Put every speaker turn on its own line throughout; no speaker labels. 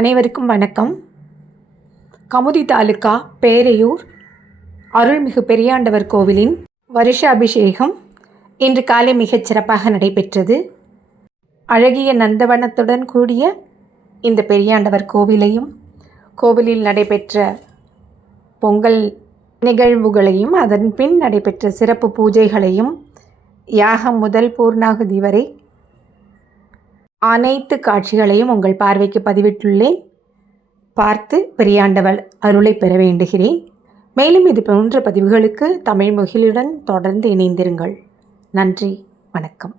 அனைவருக்கும் வணக்கம். கமுதி தாலுக்கா பேரையூர் அருள்மிகு பெரியாண்டவர் கோவிலின் வருஷ அபிஷேகம் இன்று காலை மிகச் சிறப்பாக நடைபெற்றது. அழகிய நந்தவனத்துடன் கூடிய இந்த பெரியாண்டவர் கோவிலையும் கோவிலில் நடைபெற்ற பொங்கல் நிகழ்வுகளையும் அதன் பின் நடைபெற்ற சிறப்பு பூஜைகளையும் யாகம் முதல் பூர்ணாகுதி வரை அனைத்து காட்சிகளையும் உங்கள் பார்வைக்கு பதிவிட்டுள்ளேன். பார்த்து பெரியாண்டவள் அருளை பெற வேண்டுகிறேன். மேலும் இது போன்ற பதிவுகளுக்கு தமிழ் முகிலுடன் தொடர்ந்து இணைந்திருங்கள். நன்றி வணக்கம்.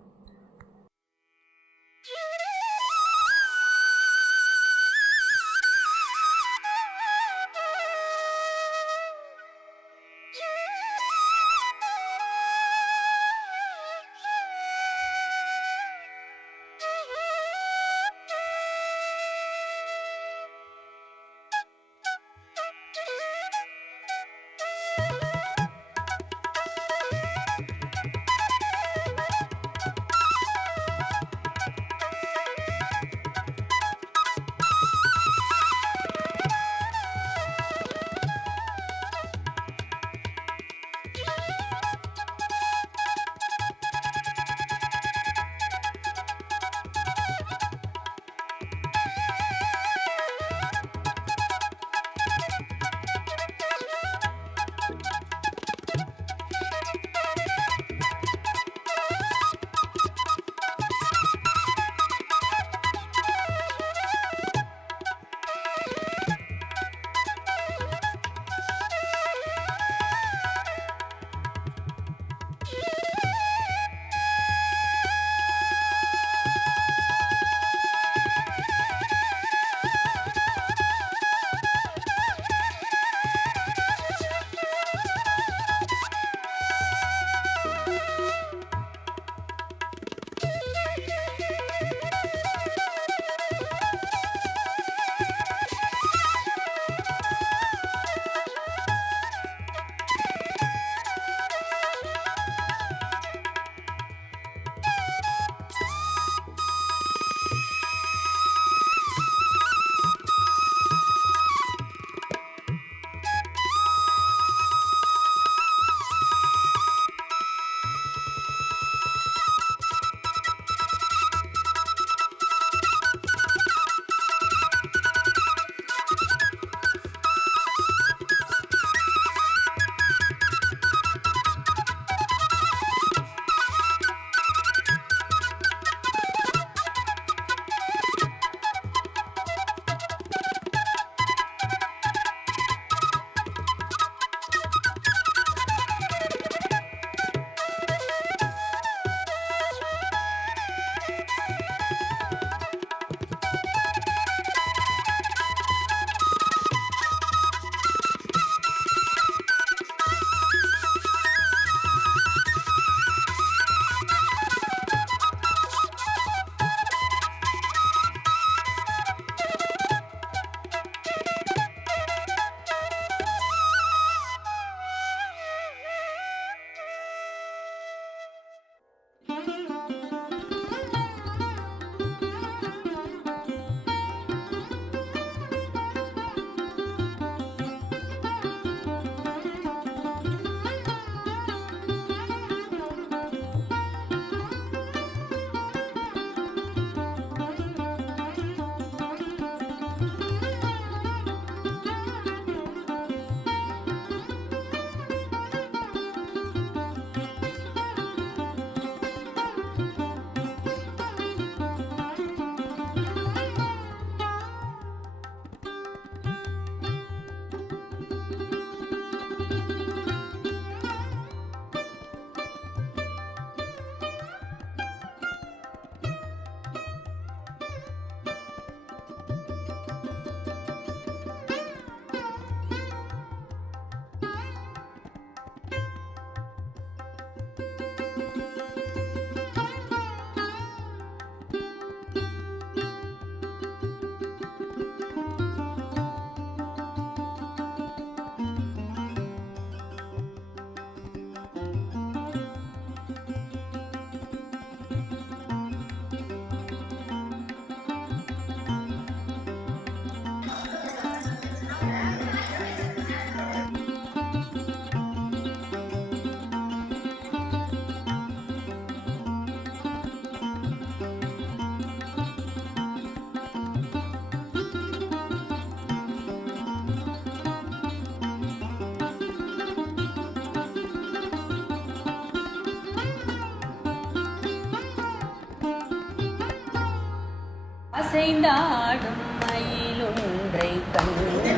அசைந்தாடும் மயிலொன்றை கண்டார்.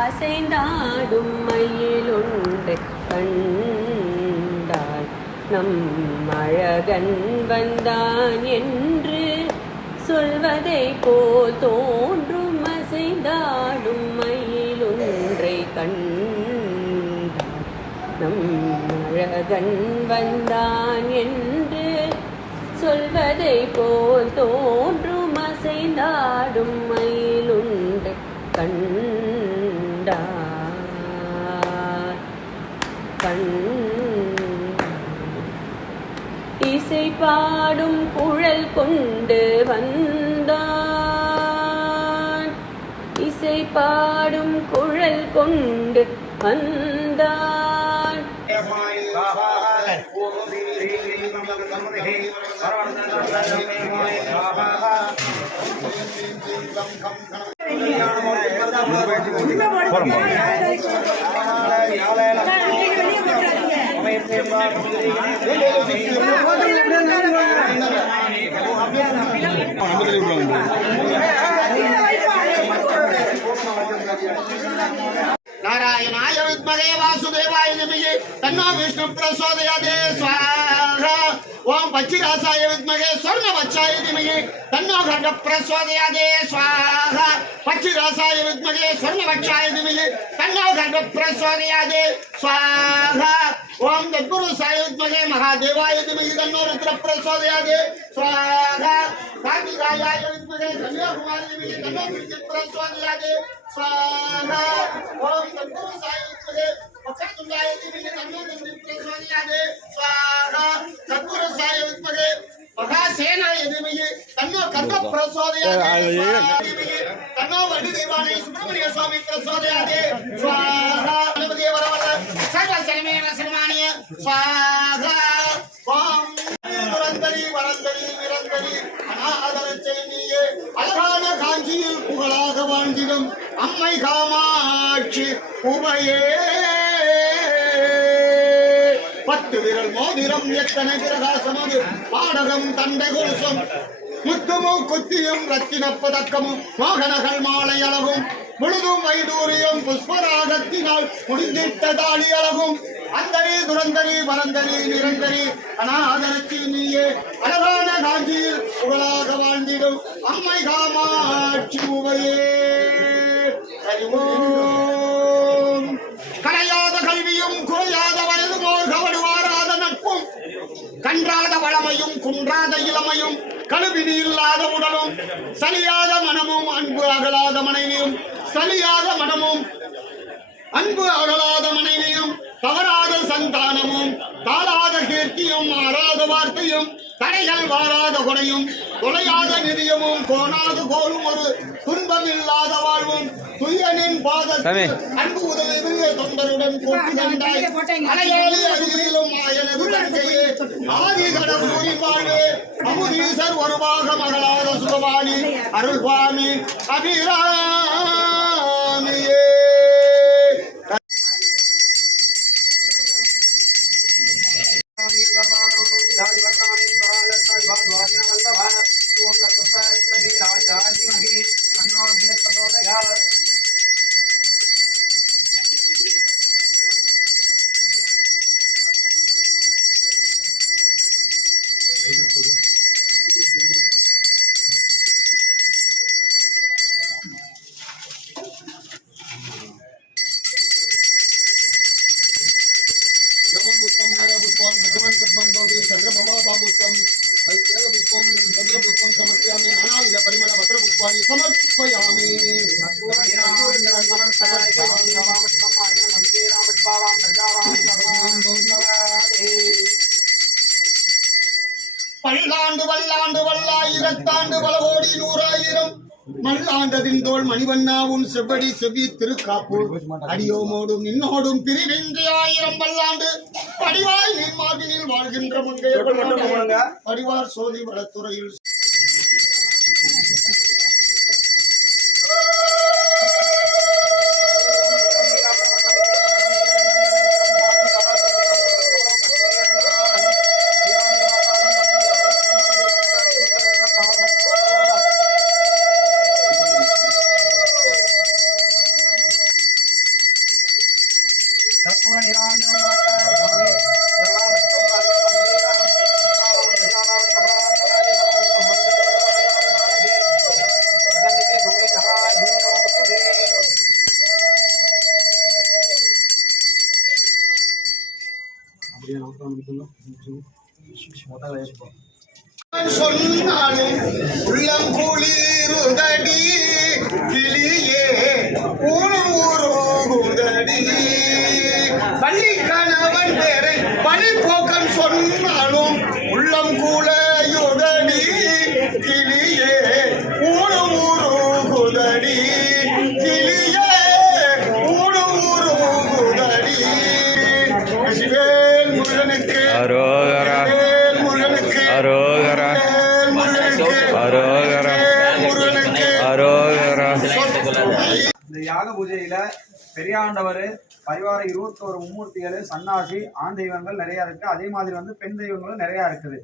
அசைந்தாடும் மயிலொன்றை கண்டார். நம் அழகன் வந்தான் என்று சொல்வதை போல் தோன்றும் அசைந்தாடும் மயிலொன்றை கண்டார். நம் அழகன் வந்தான் என்று சொல்வதை போல் தோன்றும் அசைந்தாடும் மயிலுண்டு கண்டார். கண் இசை பாடும் குழல் கொண்டு வந்தான். இசை பாடும் குழல் கொண்டு வந்தான்.
नारायणाय विद्महे वासुदेवाय धीमहि तन्नो विष्णु प्रचोदयाते स्वाहा ஓம் பச்சிராசாய வித்மகே சொர்ண வச்சாய திமகே தன்னோ கண்ட பிரசோதயாதே சுவாகா பச்சிராசாய வித்மகே சொர்ண வச்சாய திமகே தன்னோ கண்ட சுவாகா ओम तत्पुरुषाय विद्महे महादेवाय धीमहि रुद्र प्रचोदयाते स्वाहा कार्तिकायाय विद्महे कन्याकुमारी धीमहि तन्नो विद्युत् प्रचोदयाते स्वाहा, ओम तत्पुरुषाय विद्महे स्वाहा மகாசேனா எதிமிகு தன்னோ கர்ம பிரசோதயாதே தன்னோ வண்டு தெய்வானை சுப்பிரமணிய சுவாமி பிரசோதயாதே சுவாகா அனுமதி வரவர சர்வ சனமேன சனமானிய சுவாகா ஓம் புரந்தரி வரந்தரி விரந்தரி அநாதர செய்தியே அழகான காஞ்சியில் புகழாக வாழ்ந்திடும் அம்மை காமாட்சி உமையே. பத்து விரல் மோதிரம் எத்தனை பிரகாசமது பாடகம் தண்டை கொலுசம் முத்துமோ குத்தியும் ரத்தின பதக்கமும். மோகனகள் மாலை அழகும். முழுதும் வைடூரியம் புஷ்பராகத்தினால் முடிந்திட்ட தாடி அழகும். அந்தரி துரந்தரி மரந்தரி நிரந்தரி அநாதரச்சி நீயே. அழகான காஞ்சியில் புகழாக வாழ்ந்திடும். அம்மை காமாட்சி மூவையே அறிவோம் குன்றாத இளமையும் கழுவிடி இல்லாத உடலும் சலியாத மனமும் அன்பு அகலாத மனைவியும் சலியாத மனமும் அன்பு அகலாத மனைவியும் தவறாத சந்தானமும் தாளாத கீர்த்தியும் மாறாத வார்த்தையும் தடைகள் வாராத கொடையும் தொலையாத நிதியமும் கோணாத கோலும் ஒரு துன்பமில்லாத வாழ்வும் துயனின் பாதத்தில் அன்பு உதவி மிக தொண்டருடன் கூட்டி கண்டாய் அலையாளி அருகிலும் ஆயனது தங்கையே ஆதி கடவுளி வாழ்வே அமுதீசர் ஒருவாக மகளாத சுகவாணி. அருள்வாமி. அபிராமியே పుష్పం మేర పుష్పం భగవాన్ పుష్పం భవతి చంద్రమమా పుష్పం వైద్య పుష్పం చంద్ర పుష్పం సమర్పయామి నానావిధ పరిమళ పత్ర పుష్పాన్ని సమర్పయామి மல்லாண்டதின் தோள் மணிவண்ணா உன் செவ்வடி செவ்வி திருக்காப்பு. அடியோமோடும் நின்னோடும் பிரிவின்றி ஆயிரம் பல்லாண்டு படிவாய் நீ மார்பினில் வாழ்கின்ற மங்கையர் படிவார் சோதி வளத்துறையில்
அப்படியே நான் உட்காந்து பெரியாண்டவர் பரிவார இருபத்தோரு மும்மூர்த்திகள் சன்னாசி ஆண் தெய்வங்கள் நிறையா இருக்கு. அதே மாதிரி வந்து பெண் தெய்வங்களும் நிறையா இருக்குது.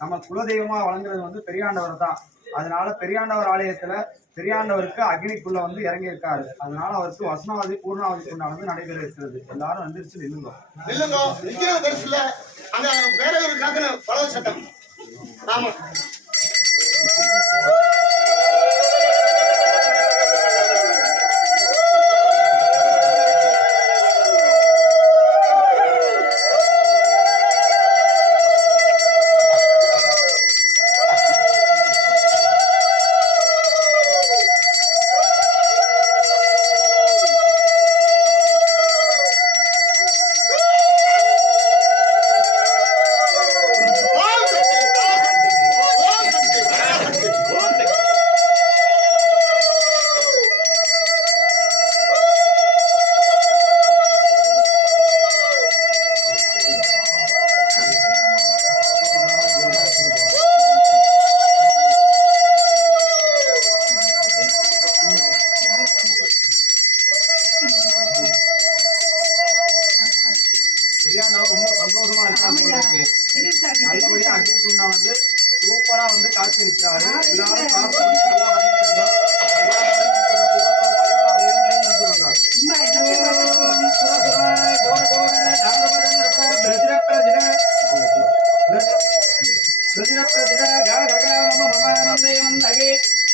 நம்ம குலதெய்வமா வழங்குறது வந்து பெரியாண்டவர் தான். அதனால பெரியாண்டவர் ஆலயத்தில் பெரியாண்டவருக்கு அக்னிக்குள்ள வந்து இறங்கி இருக்காரு அதனால அவருக்கு வசனாவதி பூர்ணாவதி வந்து நடைபெற இருக்கிறது. எல்லாரும் வந்துருச்சு நில்லுங்க.
நில்லுங்க. விஜய வேற ஒரு சட்டம் ஆமா.
சூப்பரா வந்து காட்சி இருக்கிறாரு எல்லாரும் காசு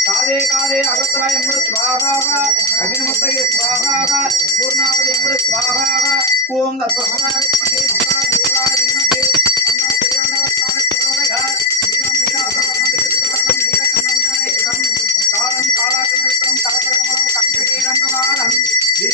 காதே காதே அகத்தராய ஸ்வாகாக அகினமத்தகே ஸ்வாகாக பூர்ணாவதி ஸ்வாகாக ஓம் தத்வசனாதிபதி
Three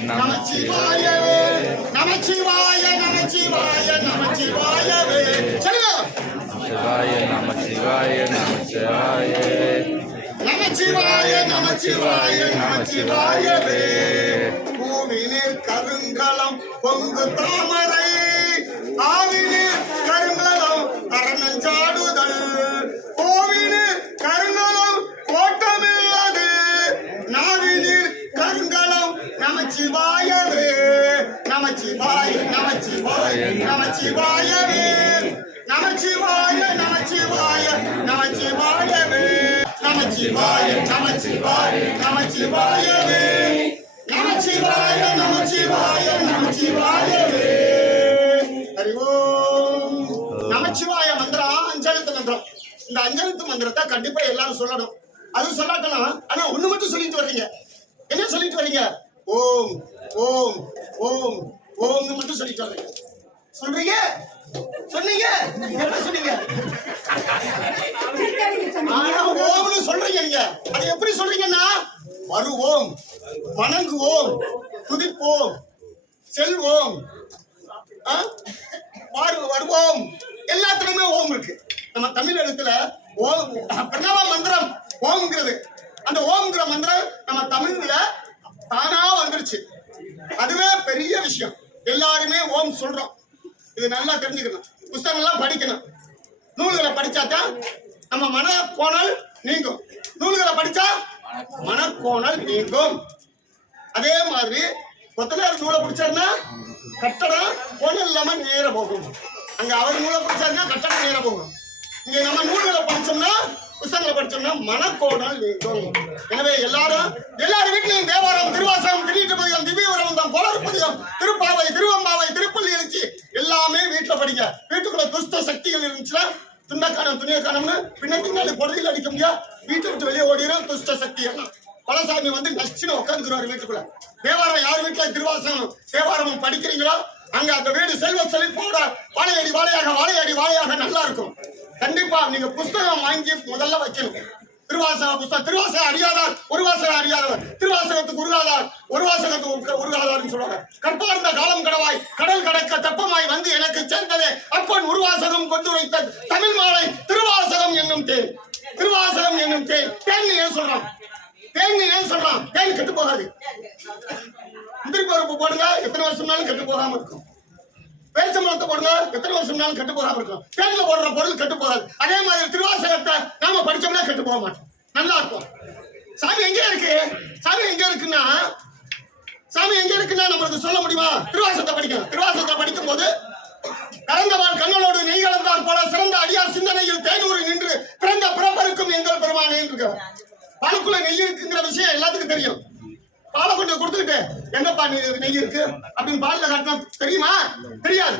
நமச்சிவாயவே நமச்சிவாய
நமச்சிவாய
நமச்சிவாயவே
சிவாய நம சிவாய நம சிவாய
நமச்சிவாய நமச்சிவாய. நமச்சிவாயவே பூவினில் கருங்கலம் பொங்கு தாமரை. ஆவினில் கருங்கலம் அரணஞ்சாடுதல் கோவினில் கருங்கலம் கோட்டமில்லது நாவினில் கருங்கலம் நமச்சிவாயவே நமச்சிவாய நமச்சிவாய நமச்சிவாயவே. நமச்சிவாய நமச்சிவாய நமச்சிவாயவே. நமச்சிவாய நமச்சிவாய நமச்சிவாயவே. நமச்சிவாய நமச்சிவாய நமச்சிவாயவே. ஹரி ஓம். நமச்சிவாய மந்திரம் அஞ்செழுத்து மந்திரம். இந்த அஞ்செழுத்து மந்திரத்தை கண்டிப்பா எல்லாரும் சொல்லணும். அது சொல்லாட்டலாம் ஆனா ஒண்ணு மட்டும் சொல்லிட்டு வர்றீங்க. என்ன சொல்லிட்டு வர்றீங்க? ஓம் ஓம் ஓம் ஓம்னு மட்டும் சொல்லிட்டு வர்றீங்க சொல்றீங்க? சொன்னீங்க? என்ன சொன்னீங்க? ஆனா ஓம்னு சொல்றீங்க நீங்க. அது எப்படி சொல்றீங்கன்னா வருவோம் வணங்குவோம் துதிப்போம் செல்வோம் ஆ? வாரு- வருவோம். எல்லாத்துலயுமே ஓம் இருக்கு. நம்ம தமிழ் எழுத்துல ஓம் பிரணவ மந்திரம் ஓம்ங்கிறது. அந்த ஓம்ங்கிற மந்திரம் நம்ம தமிழ்ல தானா வந்துருச்சு. அதுவே பெரிய விஷயம். எல்லாருமே ஓம் சொல்றோம். இது நல்லா தெரிஞ்சுக்கணும். புஸ்தகங்கள்லாம் படிக்கணும். நூல்களை படிச்சாதான் நம்ம மன கோணல் நீங்கும். நூல்களை படிச்சா மனக்கோணல் நீங்கும். அதே மாதிரி கொத்தனார் நூலை பிடிச்சாருன்னா கட்டடம் கோணல் இல்லாம நேர போகும். அங்க அவர் நூலை பிடிச்சாருன்னா கட்டடம் நேர போகும். இங்க நம்ம நூல்களை படிச்சோம்னா புத்தகங்களை படிச்சோம்னா மனக்கோடல் வேண்டும் எனவே எல்லாரும் எல்லாரும் வீட்லையும் தேவாரம் திருவாசகம் தான் திவ்யவரம் புலர்பதிகம் திருப்பாவை திருவம்பாவை திருப்பள்ளி எழுச்சி எல்லாமே வீட்டுல படிங்க. வீட்டுக்குள்ள துஷ்ட சக்திகள் இருந்துச்சுன்னா துண்டக்கானம் துணியக்கானம்னு பின்ன பின்னாடி பொருளில் அடிக்க முடியாது வீட்டை விட்டு வெளியே ஓடிடும் துஷ்ட சக்தி எல்லாம் பழசாமி வந்து நச்சுன்னு உட்காந்துருவாரு வீட்டுக்குள்ள. தேவாரம் யார் வீட்டுல திருவாசகம். தேவாரம் படிக்கிறீங்களோ? அங்க அந்த வீடு செல்வ செழிப்போட வாழையடி வாழையாக வாழையடி வாழையாக நல்லா இருக்கும். கண்டிப்பா நீங்க புஸ்தகம் வாங்கி முதல்ல வைக்கணும். திருவாசக புஸ்தகம் திருவாசகம் அறியாதார் ஒரு வாசகம் அறியாதவர். திருவாசகத்துக்கு உருகாதார் ஒரு வாசகத்துக்கு உருகாதார்னு சொல்லுவாங்க. கற்பார்ந்த காலம் கடவாய் கடல் கடக்க தப்பமாய் வந்து எனக்கு சேர்ந்ததே. அப்பன் உருவாசகம் கொண்டு வைத்த தமிழ் மாலை திருவாசகம் என்னும் தேன். திருவாசகம் என்னும் தேன். தேன் ஏன் சொல்றான்? தேன் ஏன் சொல்றான்? தேன் கெட்டு போகாது. முந்திரி பருப்பு போடுங்க எத்தனை வருஷம்னாலும் கெட்டு போகாம இருக்கும். பேரிச்சம்பழத்தை போடுங்க எத்தனை வருஷம்னாலும் கெட்டு போகாம இருக்கும் தேன்ல போடுற பொருள் கெட்டு போகாது. அதே மாதிரி திருவாசகத்தை நாம படிச்சோம்னா கெட்டு போக மாட்டோம். நல்லா இருக்கும். சாமி எங்க இருக்கு? சாமி எங்க இருக்குன்னா சாமி எங்க இருக்குன்னா நம்மளுக்கு சொல்ல முடியுமா? திருவாசகத்தை படிக்கணும். திருவாசகத்தை படிக்கும் போது கலந்தவாள் கண்ணனோடு நெய் கலந்தால் போல சிறந்த அடியார் சிந்தனையில் தேனூரில் நின்று பிறந்த பிறப்பருக்கும் எங்கள் பெருமானே இருக்கிறார். பாலுக்குள்ள நெய் இருக்குங்கிற விஷயம் எல்லாத்துக்கும் தெரியும். பாலை கொண்டு கொடுத்துக்கிட்டு என்னப்பா நீ நெய் இருக்கு? அப்படின்னு பாலில் காட்டினா தெரியுமா? தெரியாது.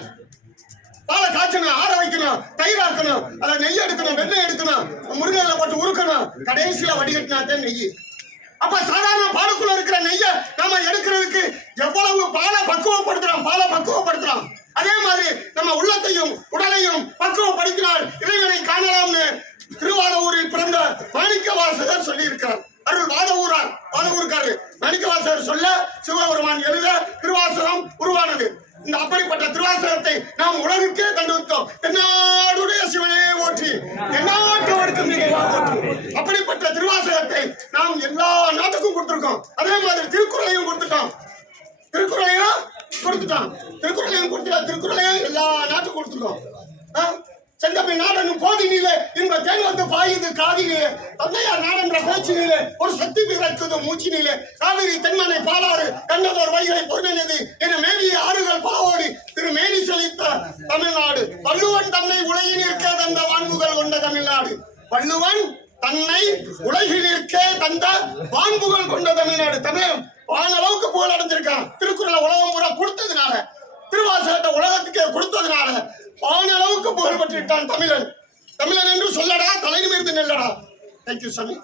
பாலை காய்ச்சணும் ஆற வைக்கணும் தயிர் ஆக்கணும் அதை நெய் எடுக்கணும் வெண்ணெய் எடுக்கணும் முருங்கையில போட்டு உருக்கணும். கடைசியில வடிகட்டினாத்தான் நெய். அப்ப சாதாரண பாலுக்குள்ள இருக்கிற நெய்ய நாம எடுக்கிறதுக்கு எவ்வளவு பாலை பக்குவப்படுத்துறோம் பாலை பக்குவப்படுத்துறோம்? அதே மாதிரி நம்ம உள்ளத்தையும் உடலையும் பக்குவப்படுத்தினால் இறைவனை காணலாம்னு திருவாரூரில் பிறந்த மாணிக்க வாசகர் சொல்லி இருக்கிறார் அருள் வாதவூரார் வாதவூர்காரர் மணிக்கவாசகர் சொல்ல சிவபெருமான் எழுத திருவாசகம் உருவானது. இந்த அப்படிப்பட்ட திருவாசகத்தை நாம் உலகுக்கே கண்டுவித்தோம் என்னாடுடைய சிவனே ஓற்றி எந்நாட்டவருக்கும் ஓற்றி அப்படிப்பட்ட திருவாசகத்தை நாம் எல்லா நாட்டுக்கும் கொடுத்திருக்கோம். அதே மாதிரி திருக்குறளையும் கொடுத்துட்டோம். திருக்குறளையும் கொடுத்துட்டோம். திருக்குறளையும் கொடுத்துட்டோம் திருக்குறளையும் எல்லா நாட்டுக்கும் கொடுத்துருக்கோம். ஆ? செந்தமிழ் என் போதினிலே இந்த தேன் வந்து பாயுது காதினிலே தந்தையார் நாடென்ற பேச்சினிலே ஒரு சக்தி பிறக்குது மூச்சினிலே. காவிரி தென்மனை பாலாறு கண்டதோர் வைகளை பொறுமையது என மேலிய ஆறுகள் பாவோடி திரு மேலி செழித்த தமிழ்நாடு. வள்ளுவன் தன்னை உலகில் இருக்க தந்த வான்புகள் கொண்ட தமிழ்நாடு. வள்ளுவன் தன்னை உலகில் இருக்க தந்த வான்புகள் கொண்ட தமிழ்நாடு. தமிழ் வானளவுக்கு புகழ் அடைஞ்சிருக்கான். திருக்குறளை உலகம் பூரா கொடுத்ததுனால திருவாசகத்தை உலகத்துக்கே கொடுத்ததுனால வானளவுக்கு புகழ் பெற்றுட்டான் தமிழன். தமிழன் என்று சொல்லடா தலைநிமிர்ந்து நெல்லடா. தேங்க்யூ சாமி